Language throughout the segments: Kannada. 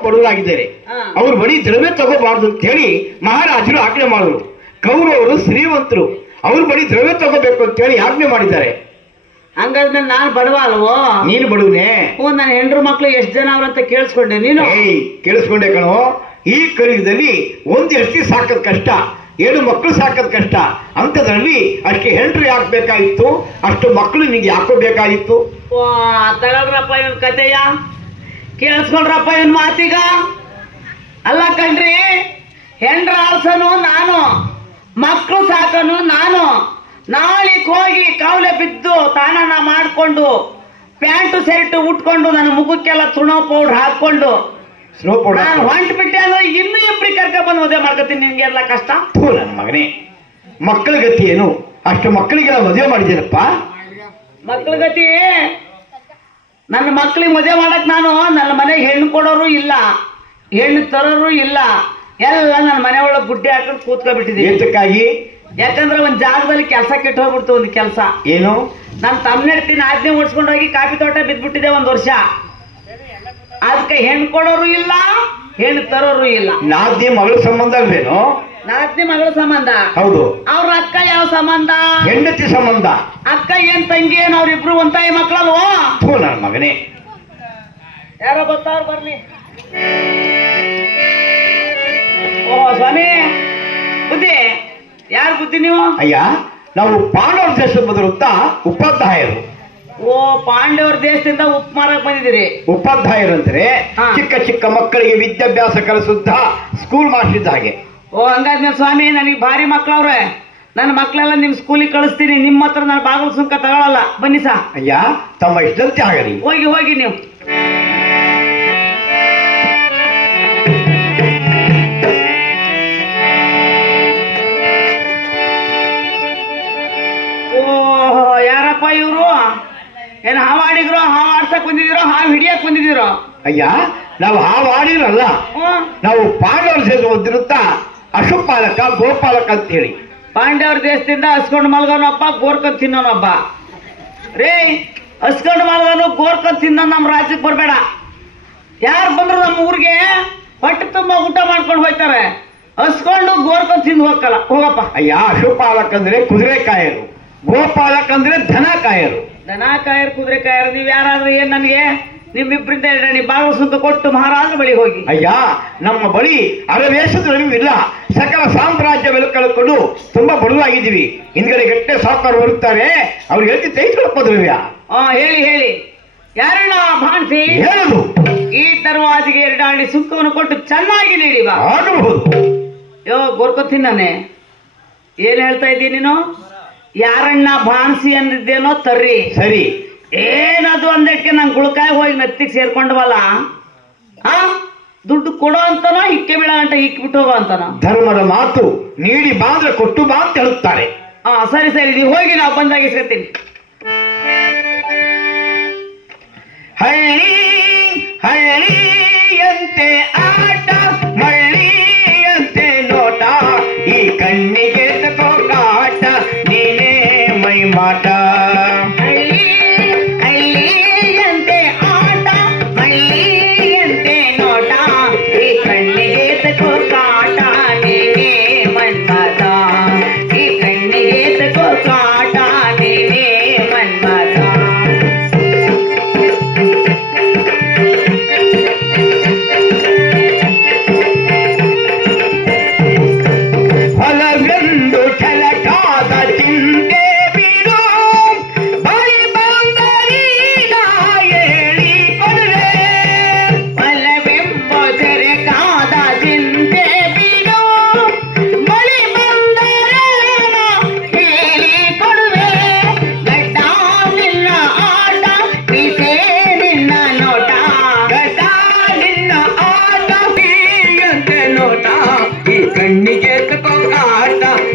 ಬಡವರಾಗಿದ್ದಾರೆ ಹಾ. ಅವ್ರ ಬಳಿ ದ್ರವ್ಯ ತಗೋಬಾರ್ದು ಅಂತ ಹೇಳಿ ಮಹಾರಾಜರು ಆಜ್ಞೆ ಮಾಡಿದ್ರು. ಕೌರವರು ಶ್ರೀಮಂತರು ಅವ್ರ ಬಡಿ ದ್ರವ್ಯ ತಗೋಬೇಕು ಅಂತ ಹೇಳಿ ಆಜ್ಞೆ ಮಾಡಿದ್ದಾರೆ. ಹಂಗಾದ್ಮೇಲೆ ನಾನು ಬಡವ ಅಲ್ವೋ? ನೀನು ಬಡವನೆ. ಓ ನನ್ನ ಹೆಂಡ್ರು ಮಕ್ಳು ಎಷ್ಟು ಜನ ಅವ್ರಂತ ಕೇಳಿಸ್ಕೊಂಡೆ ನೀನು? ಏಯ್ ಕೇಳಿಸ್ಕೊಂಡೆ ಕಣೋ. ಈ ಕಲಿಯುಗದಲ್ಲಿ ಒಂದ್ ಎಷ್ಟಿ ಸಾಕದ್ ಕಷ್ಟ ಏಳು ಮಕ್ಕಳು ಸಾಕದ್ ಕಷ್ಟ. ಅಂಥದ್ರಲ್ಲಿ ಅಷ್ಟು ಹೆಂಡ್ರು ಯಾಕೆ ಬೇಕಾಗಿತ್ತು ಅಷ್ಟು ಮಕ್ಕಳು ನಿಂಗೆ ಯಾಕೋ ಬೇಕಾಗಿತ್ತು ತಗೊಳ್ರಪ್ಪ ಇವನ್ ಕತೆಯ? ಕೇಳಿಸ್ಕೊಳ್ರಪ್ಪ ಇವನ್ ಮಾತೀಗ? ಅಲ್ಲ ಕಣ್ರಿ ಹೆಂಡ್ರ ಆಳ್ಸನು ನಾನು ಮಕ್ಕಳು ಸಾಕನು ನಾನು. ನಾಳಿಕ್ ಹೋಗಿ ಕಾವಲೆ ಬಿದ್ದು ತಾನನ ಮಾಡ್ಕೊಂಡು ಪ್ಯಾಂಟು ಶರ್ಟ್ ಉಟ್ಕೊಂಡು ನನ್ನ ಮುಖಕ್ಕೆಲ್ಲ ತುಣೋ ಪೌಡ್ರ್ ಹಾಕೊಂಡು ನಾನು ಹೊಂಟ್ ಬಿಟ್ಟೆ ಅಂದ್ರೆ ಇನ್ನೂ ಇಬ್ರಿ ಕರ್ಕ ಬಂದು ಮದುವೆ ಮಾಡ್ಕೊತೀನಿ ನಿನ್ಗೆಲ್ಲ ಕಷ್ಟ? ಥೂ ನನ್ನ ಮಗನೇ ಮಕ್ಕಳ ಗತಿ ಏನು? ಅಷ್ಟು ಮಕ್ಕಳಿಗೆಲ್ಲ ಮದುವೆ ಮಾಡಿದ್ದೀರಪ್ಪ? ಮಕ್ಕಳ ಗತಿ ನನ್ನ ಮಕ್ಳಿಗೆ ಮದುವೆ ಮಾಡಕ್ ನಾನು ನನ್ನ ಮನೆಗೆ ಹೆಣ್ಣು ಕೊಡೋರು ಇಲ್ಲ ಹೆಣ್ಣು ತರೋರು ಇಲ್ಲ. ಎಲ್ಲ ನನ್ನ ಮನೆ ಒಳಗೆ ಗುಡ್ಡೆ ಹಾಕೊಂಡು ಕೂತ್ಕೊಂಡ್ಬಿಟ್ಟಿದ್ದೀನಿ ಇದಕ್ಕಾಗಿ ಯಾಕಂದ್ರೆ ಒಂದು ಜಾಗದಲ್ಲಿ ಕೆಲಸ ಕೆಟ್ಟು ಹೋಗ್ಬಿಡ್ತು ಒಂದು ಕೆಲಸ. ಏನು? ನನ್ನ ತಮ್ಮನೆಡ್ತೀನಿ ಆಜ್ಞೆ ಓಡಿಸ್ಕೊಂಡು ಹೋಗಿ ಕಾಫಿ ತೋಟ ಬಿದ್ದ್ಬಿಟ್ಟಿದೆ ಒಂದು ವರ್ಷ. ಅದಕ್ಕೆ ಹೆಣ್ಣು ಕೊಡೋರು ಇಲ್ಲ ಹೆಣ್ಣು ತರೋರು ಇಲ್ಲ. ನಾದ್ನಿ ಮಗಳ ಸಂಬಂಧ ಅಲ್ವೇನು? ನಾದ್ನಿ ಮಗಳ ಸಂಬಂಧ. ಹೌದು. ಅವ್ರ ಅಕ್ಕ ಯಾವ ಸಂಬಂಧ? ಹೆಂಡತಿ ಸಂಬಂಧ? ಅಕ್ಕ ಏನ್ ತಂಗಿ ಏನ್ ಅವ್ರಿಬ್ರು ಒಂತಾಯಿ ಮಕ್ಕಳಲ್ವೋ ಮಗನೇ. ಯಾರೋ ಬರ್ತಾರ ಬರ್ಲಿ. ಓ ಸ್ವಾಮಿ ಬುದ್ಧಿ ಯಾರು ಬುದ್ಧಿ ನೀವು? ಅಯ್ಯ ನಾವು ಪಾಂಡವರ ದೇಶದ ಬದಲುತ್ತಾ ಉಪಾಧ್ಯಾಯರು. ಓ ಪಾಂಡವರ ದೇಶದಿಂದ ಉಪ್ ಮಾರಕ್ ಬಂದಿದ್ದೀರಿ. ಉಪಾಧ್ಯಾಯರು ಅಂದ್ರೆ ಹಾ. ಚಿಕ್ಕ ಚಿಕ್ಕ ಮಕ್ಕಳಿಗೆ ವಿದ್ಯಾಭ್ಯಾಸ ಕಲಿಸುತ್ತಾ ಸ್ಕೂಲ್ ಮಾಡಿಸಿದ್ದ ಹಾಗೆ. ಓ ಹಂಗಾದ್ಮೇಲೆ ಸ್ವಾಮಿ ನನಗೆ ಭಾರಿ ಮಕ್ಳವ್ರೆ. ನನ್ನ ಮಕ್ಕಳೆಲ್ಲ ನಿಮ್ ಸ್ಕೂಲಿಗೆ ಕಳಿಸ್ತೀನಿ. ನಿಮ್ಮ ಹತ್ರ ನಾನು ಬಾಗಿಲು ಸುಂಕ ತಗೊಳಲ್ಲ. ಬನ್ನಿ ಸಾ ಅಯ್ಯ ತಮ್ಮ ಇಷ್ಟಂತೆ ಆಗಲಿ. ಹೋಗಿ ಹೋಗಿ ನೀವು. ಓ ಯಾರಪ್ಪ ಇವರು? ಏನು ಹಾವು ಆಡಿದ್ರು ಹಾವು ಆಡ್ಸಕ್ ಬಂದಿದ್ದೀರೋ ಹಾವು ಹಿಡಿಯಕ್ ಬಂದಿದ್ದೀರೋ? ಅಯ್ಯ ನಾವು ಹಾವು ಆಡಿರಲ್ಲ. ನಾವು ದೇಶ ಬಂದಿರುತ್ತ ಅಶುಪಾಲಕ ಗೋಪಾಲಕ ಅಂತ ಹೇಳಿ ಪಾಂಡ್ಯವ್ರ ದೇಶದಿಂದ ಹಸ್ಕೊಂಡು ಮಲ್ಗೋನಪ್ಪ ಗೋರ್ಕೊಂಡ್ ತಿನ್ನೋನಪ್ಪ. ರೇ ಹಸ್ಕೊಂಡು ಮಲ್ಗೋನು ಗೋರ್ಕೊಂಡ್ ತಿನ್ನೋ ನಮ್ಮ ರಾಜ್ಯಕ್ಕೆ ಬರಬೇಡ. ಯಾರು ಬಂದ್ರು ನಮ್ಮ ಊರಿಗೆ ಹೊಟ್ಟೆ ತುಂಬ ಊಟ ಮಾಡ್ಕೊಂಡು ಹೋಯ್ತಾರೆ ಹಸ್ಕೊಂಡು ಗೋರ್ಕೊಂಡ್ ತಿಂದು ಹೋಗಲ್ಲ ಹೋಗಪ್ಪ. ಅಯ್ಯ ಅಶುಪಾಲಕ್ ಅಂದ್ರೆ ಕುದುರೆ ಕಾಯರು ಗೋಪಾಲಕ್ ಅಂದ್ರೆ ದನ ಕಾಯರು ದನ ಕಾಯರ್ ಕುದುರೆ ಕಾಯರು ನೀವು ಯಾರಾದ್ರೂ ಏನ್ ನನಗೆ? ನಿಮ್ಮಿಬ್ಬರಿಂದ ಎರಡಾಣಿ ಬಾಗಿಲು ಸುತ್ತ ಕೊಟ್ಟು ಮಹಾರಾಜನ ಬಳಿ ಹೋಗಿ. ಅಯ್ಯ ನಮ್ಮ ಬಳಿ ಅರವೇಶದಲ್ಲಿ ಇಲ್ಲ ಸಕಲ ಸಾಮ್ರಾಜ್ಯವೆಲ್ಲ ಕಳ್ಕೊಂಡು ತುಂಬಾ ಬಡವಾಗಿದ್ದೀವಿ ಹಿಂದ್ಗಡೆ ಗಟ್ಟೆ ಸಾಕಾರ ಬರುತ್ತಾರೆ. ಅವ್ರು ಹೇಳ್ತಿ ತೆಗೆದುಕೊಳ್ಳಪ್ಪ ಆ ಹೇಳಿ ಹೇಳಿ. ಯಾರಣ್ಣ ಭಾಣಿಸಿ ಹೇಳುದು. ಈ ದರ್ವಾಜಿಗೆ ಎರಡಾಣಿ ಸುಂಕವನ್ನು ಕೊಟ್ಟು ಚೆನ್ನಾಗಿ ನೀಡಿ ಬಾ. ಆಗಬಹುದು. ಯೋ ಗೋರ್ಕೊತೀನಾನೆ ಏನ್ ಹೇಳ್ತಾ ಇದ್ದೀನಿ ನೀನು? ಯಾರಣ್ಣ ಭಾನ್ಸಿ ಅಂದಿದ್ದೇನೋ ತರ್ರಿ. ಸರಿ. ಏನದು ಅಂದಕ್ಕೆ ನಂಗೆ ಗುಳಕಾಯಿ ಹೋಗಿ ನೆತ್ತಿಗೆ ಸೇರ್ಕೊಂಡವಲ್ಲ? ಹಾ ದುಡ್ಡು ಕೊಡೋ ಅಂತನೋ ಇಕ್ಕೆ ಬೀಳ ಗಂಟ ಬಿಟ್ಟು ಹೋಗೋ ಅಂತನ? ಧರ್ಮದ ಮಾತು ನೀಡಿ ಬಾ ಅಂದ್ರೆ ಕೊಟ್ಟು ಬಾ ಅಂತ ಹೇಳುತ್ತಾರೆ. ಹಾ ಸರಿ ಸರಿ ನೀವು ಹೋಗಿ ನಾವು ಬಂದಾಗ ಇಸ್ಕೊತೀನಿ. ಹಳ್ಳಿ ಹಳ್ಳಿಯಂತೆ ಆಟ ಮಳ್ಳಿಯಂತೆ ನೋಟ ಈ ಕಣ್ಣಿಗೆ ತಕೋ ಕಾಟ ನೀನೇ ಮೈ ಮಾಟ.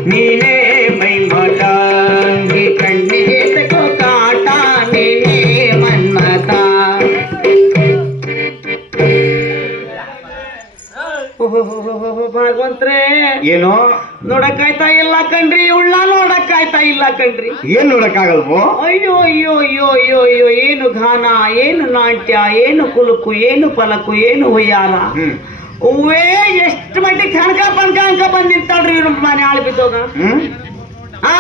ನೀನೇ ಮೈ ಮಾಟ ಈ ಕಣ್ಣಿಗೆ ತಗೋ ಕಾಟ ನೀನೇ ಮನ್ಮತ ಭಾಗವಂತ್ರೆ. ಏನು? ನೋಡಕ್ಕಾಯ್ತಾ ಇಲ್ಲ ಕಣ್ರಿ ಉಳ್ಳ ನೋಡಕ್ಕಾಯ್ತಾ ಇಲ್ಲ ಕಣ್ರಿ. ಏನ್ ನೋಡಕ್ಕಾಗಲ್ವೋ? ಅಯ್ಯೋ ಅಯ್ಯೋ ಅಯ್ಯೋ ಅಯ್ಯೋ ಅಯ್ಯೋ ಏನು ಘಾನ ಏನು ನಾಟ್ಯ ಏನು ಕುಲುಕು ಏನು ಫಲಕು ಏನು ಹುಯ್ಯಾರ. ಹೂವೇ ಎಷ್ಟು ಮಟ್ಟಿಗೆ ಕಣಕ ಪಣಕ ಅಂಕ ಬಂದ್ ನಿಂತಾಳ್ರಿ ಇವ್ರ ಮನೆ ಆಳ್ ಬಿದ್ದೋಗ? ಆ?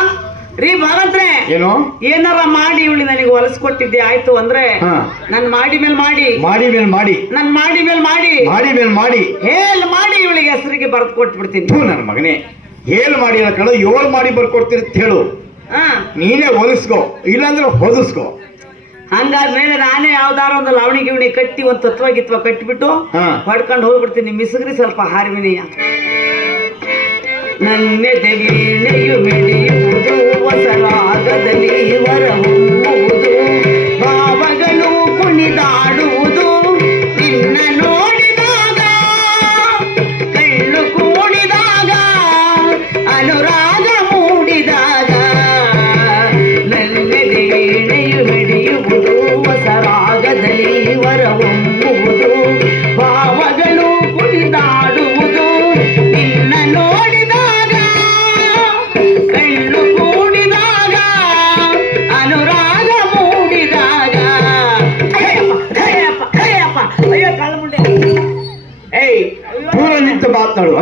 ರೀ ಭಗವಂತ್ರೆ ಏನು? ಏನಾರ ಮಾಡಿ ಇವಳಿ ನನಗೆ ಹೊಲಸ್ಕೊಟ್ಟಿದ್ದೆ ಆಯ್ತು ಅಂದ್ರೆ. ನನ್ ಮಾಡಿ ಮೇಲ್ ಮಾಡಿ. ಮಾಡಿ ಮೇಲ್ ಮಾಡಿ. ನನ್ ಮಾಡಿ ಮೇಲ್ ಮಾಡಿ. ಮಾಡಿ ಮೇಲ್ ಮಾಡಿ. ಹೇಲ್ ಮಾಡಿ ಇವಳಿಗೆ ಹೆಸರಿಗೆ ಬರ್ದ್ ಕೊಟ್ಬಿಡ್ತೀನಿ. ಹ್ಞೂ ನನ್ನ ಮಗನೇ ಹೇಳ್ ಮಾಡಿ ಕಣ ಏಳು ಮಾಡಿ ಬರ್ಕೊಡ್ತೀರಿ ಅಂತ ಹೇಳು. ಹಾ ನೀನೇ ಹೊಲಿಸ್ಕೋ ಇಲ್ಲಾಂದ್ರೆ ಹೊದಿಸ್ಕೋ. ಹಂಗಾದ್ಮೇಲೆ ನಾನೇ ಯಾವ್ದಾರ ಒಂದು ಲಾವಣಿ ಗಿವಣಿ ಕಟ್ಟಿ ಒಂದು ತತ್ವ ಗಿತ್ವ ಕಟ್ಟಿಬಿಟ್ಟು. ಹೊಡ್ಕೊಂಡು ಹೋಗ್ಬಿಡ್ತೀನಿ. ಮಿಸುಗ್ರಿ ಸ್ವಲ್ಪ ಹಾರ್ವಿನಿಯ ನನ್ನೆ ವೀಣೆಯು ಮಿಡಿಯುವುದು ಹೊಸರಾಗದಲ್ಲಿ ವರಹೊಮ್ಮುವುದು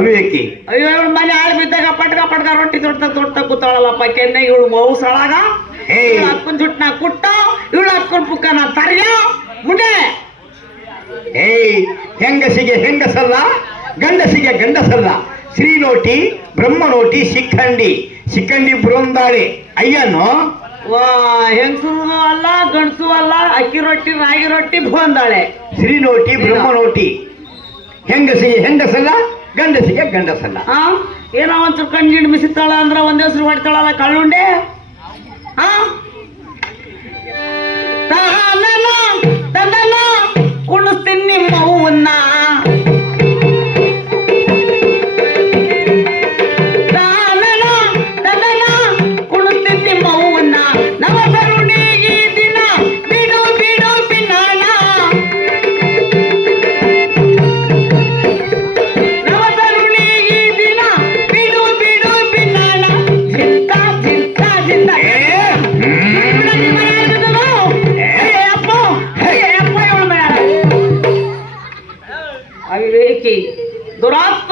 ಅವಿವೇಕಿ ಅಯ್ಯೋ ಇವಳು ಮನೆ ಆಳು ಬಿದ್ದಾಗ ಪಟ್ಕ ಪಟ್ಕ ರೊಟ್ಟಿ ತೊಡ್ತ ತೊಡ್ತ ಕೂತಾಳಲ್ಲಪ್ಪ ಕೆನ್ನೆ ಇವಳು ಮೌಸಳಾಗ ಏಯ್. ಇವಳು ಹಕ್ಕನ್ ಜುಟ್ನ ಕುಟ್ಟ ಇವಳು ಹಕ್ಕನ್ ಪುಕ್ಕನ ತರ್ಯ. ಮುಂಡೆ ಏಯ್ ಹೆಂಗಸಿಗೆ ಹೆಂಗಸಲ್ಲ ಗಂಡಸಿಗೆ ಗಂಡಸಲ್ಲ. ಶ್ರೀನೋಟಿ ಬ್ರಹ್ಮನೋಟಿ ಶಿಖಂಡಿ. ಶಿಖಂಡಿ ಬೃಂದಾಳಿ. ಅಯ್ಯನು? ವಾ ಹೆಂಗಸು ಅಲ್ಲ ಗಂಡಸು ಅಲ್ಲ ಅಕ್ಕಿ ರೊಟ್ಟಿ ರಾಗಿ ರೊಟ್ಟಿ ಬಂದಾಳೆ. ಶ್ರೀನೋಟಿ ಬ್ರಹ್ಮನೋಟಿ. ಹೆಂಗಸಿಗೆ ಹೆಂಗಸಲ್ಲ ಗಂಡಸಿಗೆ ಗಂಡಸಲ್ಲ ಆ? ಏನೋ ಒಂಚೂರು ಕಣ್ಗಿಣ್ ಮಿಸಿತಾಳ ಅಂದ್ರ ಒಂದ್ ಹೆಸರು ಹೊಡ್ತಾಳಲ್ಲ ಕಳ್ಳುಂಡೆ? ತನನ ಕುಣಿಸ್ತೀನಿ ನಿಮ್ಮ ಹೂವನ್ನ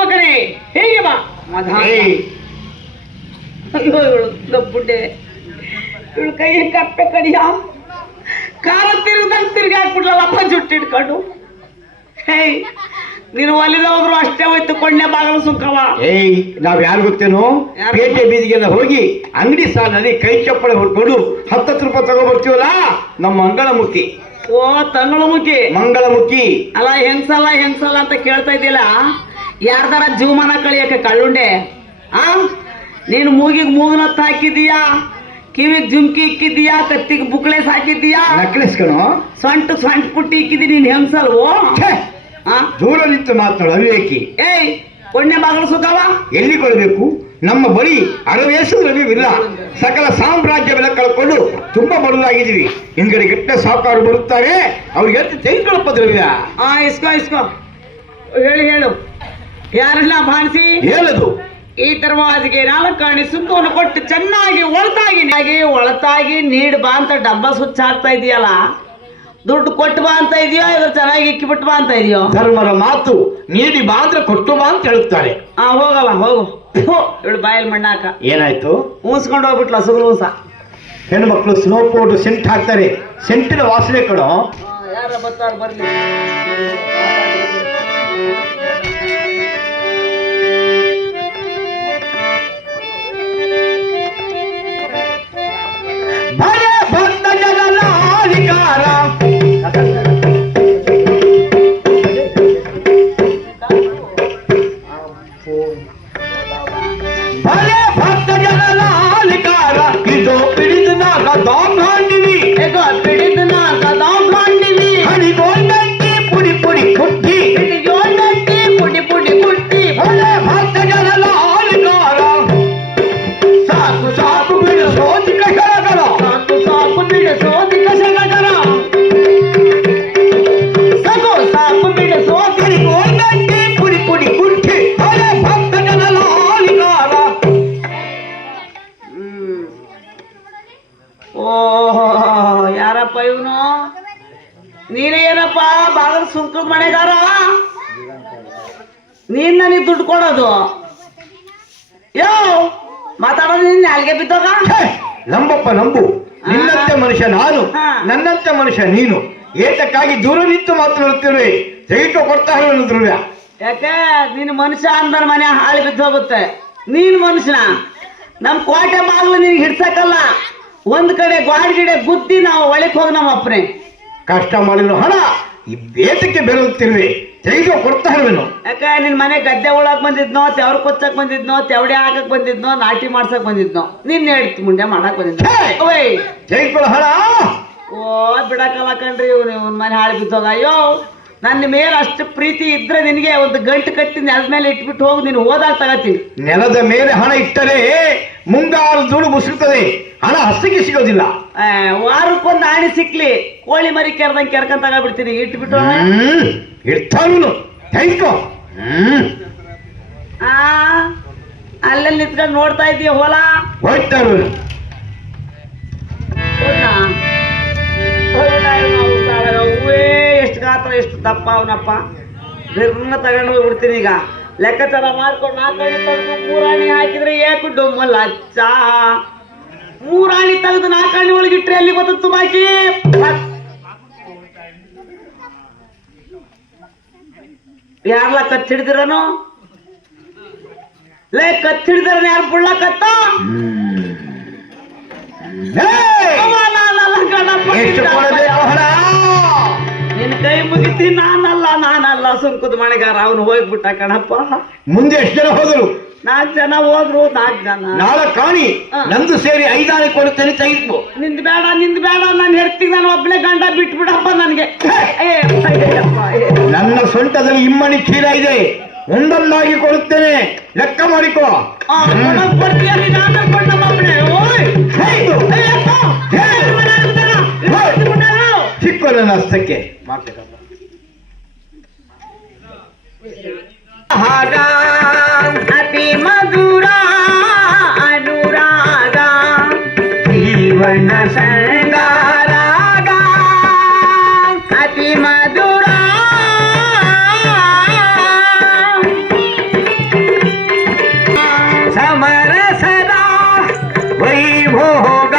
ದುರಾತ್ಮಕನೇ ಹೇಗೆ ಬಾ? ಅಯ್ಯೋ ಇವಳು ಗಬ್ಬುಡ್ಡೆ ಇವಳು ಕೈ ಕಪ್ಪೆ ಕಡಿಯ ಕಾರ ತಿರುಗ್ದಂಗೆ ತಿರುಗಿ ಹಾಕ್ಬಿಡ್ಲಲ್ಲಪ್ಪ ಜುಟ್ಟು ಹಿಡ್ಕೊಂಡು. ಹೇಯ್ ನೀನು ಒಲಿದ ಹೋದ್ರು ಅಷ್ಟೇ ಹೋಯ್ತು ಕೊಂಡೆ ಬಾಗಲು ಸುಂಕವ. ಏಯ್ ನಾವ್ ಯಾರು ಗೊತ್ತೇನೋ? ಯಾರು? ಪೇಟೆ ಬೀದಿಗೆಲ್ಲ ಹೋಗಿ ಅಂಗಡಿ ಸಾಲಲ್ಲಿ ಕೈ ಚಪ್ಪಳೆ ಹೊಡ್ಕೊಂಡು ಹತ್ತತ್ತು ರೂಪಾಯಿ ತಗೊಬರ್ತೀವಲ್ಲ? ನಮ್ಮ ಮಂಗಳಮುಖಿ. ಓ ತಂಗಳಮುಖಿ ಮಂಗಳಮುಖಿ. ಅಲ್ಲ ಹೆಂಗ್ಸಲ್ಲ ಹೆಂಗ್ಸಲ್ಲ ಅಂತ ಕೇಳ್ತಾ ಇದ್ದಿಲ್ಲ ಯಾರ್ದಾರ ಜೀವಮಾನ ಕಳಿಯಕ್ಕೆ ಕಳ್ಳುಂಡೆ? ಆ? ನೀನು ಮೂಗಿಗೆ ಮೂಗನತ್ತು ಹಾಕಿದೀಯಾ ಕಿವಿಗೆ ಜುಮ್ಕಿ ಇಕ್ಕಿದೀಯಾ ಕತ್ತಿಗೆ ಬುಕ್ಳೆಸ್ ಹಾಕಿದೀಯಾ ನಕ್ಲೆಸ್ ಕಣೋ. ಸೊಂಟ ಸೊಂಟ ಪುಟ್ಟಿ ಇಕ್ಕಿದಿ ನೀನ್ ಹೆಂಗ್ಸಲ್ವೋ? ದೂರ ನಿಂತು ಮಾತನಾಡು ಅವಿವೇಕಿ ಏಯ್ ಕೊಣ್ಣೆ ಬಾಗಲು ಸುಖವ ಎಲ್ಲಿ ಕೊಡಬೇಕು? ನಮ್ಮ ಬಳಿ ಅರವೇಸು ರವಿವಿಲ್ಲ ಸಕಲ ಸಾಮ್ರಾಜ್ಯವೆಲ್ಲ ಕಳ್ಕೊಂಡು ತುಂಬಾ ಬಡಲಾಗಿದ್ದೀವಿ ಹಿಂದ್ಗಡೆ ಗಟ್ಟ ಸಾವುಕಾರು ಬರುತ್ತಾರೆ. ಅವ್ರಿಗೆ ತೆಗೆದುಕೊಳ್ಳಪ್ಪ ದ್ರವ್ಯ ಆ ಇಸ್ಕೋ ಇಸ್ಕೋ. ಹೇಳಿ ಹೇಳು. ಯಾರನ್ನ ಭಾಣಿಸಿ? ಹೇಳದು. ಈ ದರ್ವಾಜಿಗೆ ನಾಲ್ಕಾಣಿ ಸುತ್ತವನ್ನು ಕೊಟ್ಟು ಚೆನ್ನಾಗಿ ಒಳತಾಗಿ ನಾಗಿ ಒಳತಾಗಿ ನೀಡ್ ಬಾ ಅಂತ ಡಬ್ಬ ಸುಚ್ಚ ಹಾಕ್ತಾ ಇದೆಯಲ್ಲ. ದುಡ್ಡು ಕೊಟ್ಟು ಬಾ ಅಂತ ಇದೆಯೋ ಇದ್ರ ಚೆನ್ನಾಗಿ ಇಕ್ಕಿಬಿಟ್ಟು ಬಾ ಅಂತ ಇದೆಯೋ? ಧರ್ಮರ ಮಾತು ನೀಡಿ ಬಾ ಅಂದ್ರೆ ಕೊಟ್ಟು ಬಾ ಅಂತ ಹೇಳುತ್ತಾರೆ. ಆ ಹೋಗಲ್ಲ ಹೋಗು. ಇವಳು ಬಾಯಲ್ಲಿ ಮಣ್ಣಾಕ. ಏನಾಯ್ತು? ಊಸ್ಕೊಂಡು ಹೋಗ್ಬಿಟ್ಲ ಸುಗಲು ಊಸ. ಹೆಣ್ಮಕ್ಳು ಸ್ನೋ ಪೋಟು ಸೆಂಟ್ ಹಾಕ್ತಾರೆ ಸೆಂಟಿನ ವಾಸನೆ ಕಡೋ. ಯಾರ ಬರ್ತಾರ ಬರ್ಲಿ. ಮಾತಾಡೋದು ನಿನ್ನ ಅಲ್ಲಿಗೆ ಬಿದ್ದೋಗ? ನಂಬಪ್ಪ ನಂಬು. ನಿನ್ನಂತೆ ಮನುಷ್ಯ ನಾನು. ನನ್ನಂತೆ ಮನುಷ್ಯ ನೀನು. ಏತಕ್ಕಾಗಿ ದೂರ ನಿಂತು ಮಾತನಾಡುತ್ತಿರುವೆ ದಯವಿಟ್ಟು ಕೊಡ್ತಾ ಇರುವೆ ಧ್ರುವ್ಯ. ಯಾಕೆ? ನೀನು ಮನುಷ್ಯ ಅಂದ್ರ ಮನೆ ಹಾಳಿ ಬಿದ್ದು ಹೋಗುತ್ತೆ. ನೀನ್ ಮನುಷ್ಯನ ನಮ್ ಕೋಟೆ ಬಾಗ್ಲು ನೀನ್ ಹಿಡ್ಸಕ್ಕಲ್ಲ. ಒಂದ್ ಕಡೆ ಗಾಡಿ ಗಿಡ ಗುದ್ದಿ ನಾವು ಒಳಕ್ ಹೋಗ್ ನಮ್ಮ ಅಪ್ಪನೇ ಕಷ್ಟ ಮಾಡಿದ್ರು ಹಣ ಈ ಬೇಟಕ್ಕೆ ದಯವಿಟ್ಟು ಕೊಡ್ತಾ ಇರುವೆನು ಯಾಕೆ ನಿನ್ ಮನೆ ಗದ್ದೆ ಉಳಕ್ ಬಂದಿದ್ನೋ ತೆವ್ರ ಕೊಚ್ಚಕ್ ಬಂದಿದ್ನೋ ತೆವಡೆ ಹಾಕಕ್ ಬಂದಿದ್ನೋ ನಾಟಿ ಮಾಡ್ಸಕ್ ಬಂದಿದ್ನೋ ನಿನ್ ಹೇಳ್ತಿ ಮುಂಡೆ ಮಾಡಕ್ ಬಂದಿದ್ನೋ. ತೆಗೆದುಕೊಳ್ಳೋ ಹಣ ಓ ಬಿಡಕಲ್ಲ ಕಣ್ರಿ ಇವ್ನು ಇವ್ನ ಮನೆ ಹಾಳು ಬಿದ್ದೋಗ. ಅಯ್ಯೋ! ನನ್ನ ಮೇಲೆ ಅಷ್ಟು ಪ್ರೀತಿ ಇದ್ರೆ ನಿನಗೆ ಒಂದು ಗಂಟು ಕಟ್ಟಿ ನೆಲದ ಮೇಲೆ ಇಟ್ಬಿಟ್ಟು ಹೋಗಿ ನೀನು ಹೋದಾಗ ತಗತೀನಿ. ನೆಲದ ಮೇಲೆ ಹಣ ಇಟ್ಟರೆ ಮುಂಗಾರು ಧೂಳು ಮುಸುಕ್ತದೆ. ಹಣ ಹಸ್ತಿಗೆ ಸಿಗೋದಿಲ್ಲ. ಆ, ವಾರಕ್ಕೊಂದು ಆಣಿ ಸಿಕ್ಲಿ ಕೋಳಿ ಮರಿ ಕೆರ್ದಂಗೆ ಕೆರ್ಕೊಂಡ್ ತಗಬಿಡ್ತೀನಿ. ಇಟ್ಬಿಟ್ಟು ಹ್ಮ್ ಇಡ್ತಾನು ಯು ಹ್ಮ್. ಆ ಅಲ್ಲಲ್ಲಿ ನಿಂತ್ಕೊಂಡು ನೋಡ್ತಾ ಇದೀಯ ಹೊಲ? ಹೋಗ್ತಾ ಗಾತ್ರ ಎಷ್ಟು ದಪ್ಪ ಅವನಪ್ಪ? ಬಿರ್ನ ತಗೊಂಡು ಹೋಗ್ಬಿಡ್ತೀನಿ ಈಗ. ಲೆಕ್ಕಾಚಾರ ಮಾಡ್ಕೊಂಡು ನಾಲ್ಕು ಮೂರಾಣಿ ಹಾಕಿದ್ರೆ ಯಾಕೆ ಡೊಮ್ಮಲ್ಲ ಅಚ್ಚ. ಮೂರಾಣಿ ತೆಗೆದು ನಾಲ್ಕಾಣಿ ಒಳಗಿಟ್ರೆ ಅಲ್ಲಿ ಬತ್ತ ತುಮಾಕಿ ಯಾರ್ಲ ಕತ್ ಹಿಡ್ದಿರನು ಲೇ ಕತ್ ಯಾರು ಬುಳ್ಳ ಕತ್ತ ಮಳೆಗಾರ ಅವನು ಹೋಗ್ಬಿಟ್ಟ ಕಣಪ್ಪ. ಮುಂದೆ ಎಷ್ಟು ಜನ ಹೋದರು ನಾಲ್ಕು ಜನ ಹೋದ್ರು ನಾಲ್ಕು ಜನ. ನಾಳೆ ಕಾಣಿ. ನಂದು ಸೇರಿ ಐದಾರು ಕೊಡುತ್ತೇನೆ ತೆಗೆದು ನಿಂದ ಬೇಡ ನಿಂದ ಬೇಡ ನಾನು ಹೆರ್ತಿಗೆ ನಾನು ಒಬ್ಬನೇ ಗಂಡ ಬಿಟ್ಬಿಡಪ್ಪ ನನಗೆ. ನನ್ನ ಸೊಂಟದಲ್ಲಿ ಇಮ್ಮಣಿ ಚೀಲ ಇದೆ. ಒಂದೊಂದಾಗಿ ಕೊಡುತ್ತೇನೆ. ಲೆಕ್ಕ ಮಾಡಿಕೋ. ಆ, ಕೊಡಕ್ ಬರ್ತೀಯ ನೀನ್ ಆಮೇಲ್ ಕೊಡ್ ನಮ್ಮ ಒಬ್ನೇ.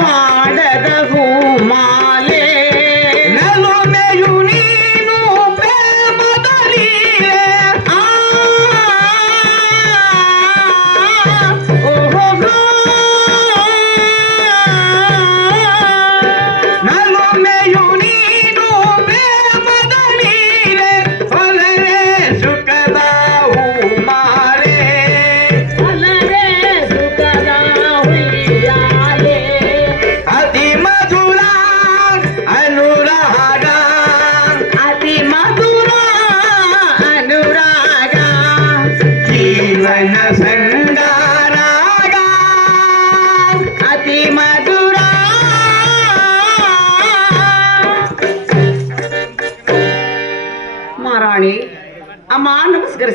না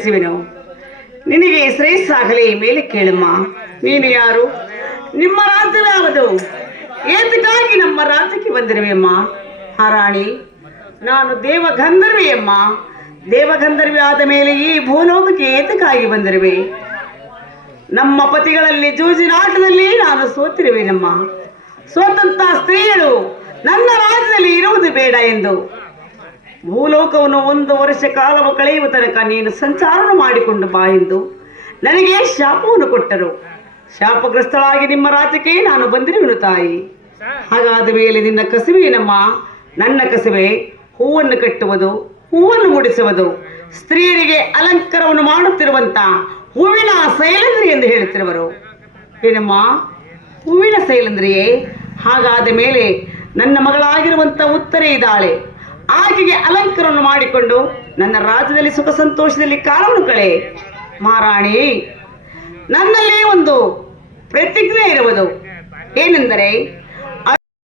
ನಮಸ್ಕರಿಸುವೆನು ನಿನಗೆ ಶ್ರೇಯಸ್ಸಾಗಲಿ ಮೇಲೆ ಕೇಳಮ್ಮ. ನೀನು ಯಾರು? ನಿಮ್ಮ ರಾಜ್ಯ ಯಾವುದು ಏತಕ್ಕಾಗಿ ನಮ್ಮ ರಾಜ್ಯಕ್ಕೆ ಬಂದಿರುವೆಯಮ್ಮ. ಹಾರಾಣಿ ನಾನು ದೇವಗಂಧರ್ವಿಯಮ್ಮ. ದೇವಗಂಧರ್ವಿ ಆದ ಮೇಲೆ ಈ ಭೂಲೋಕಕ್ಕೆ ಏತಕ್ಕಾಗಿ ಬಂದಿರುವೆ? ನಮ್ಮ ಪತಿಗಳಲ್ಲಿ ಜೂಜಿನಾಟದಲ್ಲಿ ನಾನು ಸೋತಿರುವೆನಮ್ಮ. ಸೋತಂತ ಸ್ತ್ರೀಯರು ನನ್ನ ರಾಜ್ಯದಲ್ಲಿ ಇರುವುದು ಬೇಡ ಎಂದು. ಭೂಲೋಕವನ್ನು ಒಂದು ವರ್ಷ ಕಾಲವು ಕಳೆಯುವ ತನಕ ನೀನು ಸಂಚಾರ ಮಾಡಿಕೊಂಡು ಬಾ ಎಂದು ನನಗೆ ಶಾಪವನ್ನು ಕೊಟ್ಟರು. ಶಾಪಗ್ರಸ್ತಳಾಗಿ ನಿಮ್ಮ ರಾಜ್ಯಕ್ಕೆ ನಾನು ಬಂದಿರುವೆನು ತಾಯಿ. ಹಾಗಾದ ಮೇಲೆ ನಿನ್ನ ಕಸುವೇನಮ್ಮ ನನ್ನ ಕಸುವೆ ಹೂವನ್ನು ಕಟ್ಟುವುದು, ಹೂವನ್ನು ಮುಡಿಸುವುದು ಸ್ತ್ರೀಯರಿಗೆ ಅಲಂಕಾರವನ್ನು ಮಾಡುತ್ತಿರುವಂತ ಹೂವಿನ ಶೈಲಂದ್ರಿ ಎಂದು ಹೇಳುತ್ತಿರುವರು. ಏನಮ್ಮ? ಹೂವಿನ ಶೈಲಂದ್ರಿಯೇ ಹಾಗಾದ ಮೇಲೆ ನನ್ನ ಮಗಳಾಗಿರುವಂತ ಉತ್ತರ ಇದ್ದಾಳೆ. ಆಕೆಗೆ ಅಲಂಕಾರವನ್ನು ಮಾಡಿಕೊಂಡು ನನ್ನ ರಾಜ್ಯದಲ್ಲಿ ಸುಖ ಸಂತೋಷದಲ್ಲಿ ಕಾಲವನ್ನು ಕಳೆ. ಮಹಾರಾಣಿ, ನನ್ನಲ್ಲಿ ಒಂದು ಪ್ರತಿಜ್ಞೆ ಇರುವುದು. ಏನೆಂದರೆ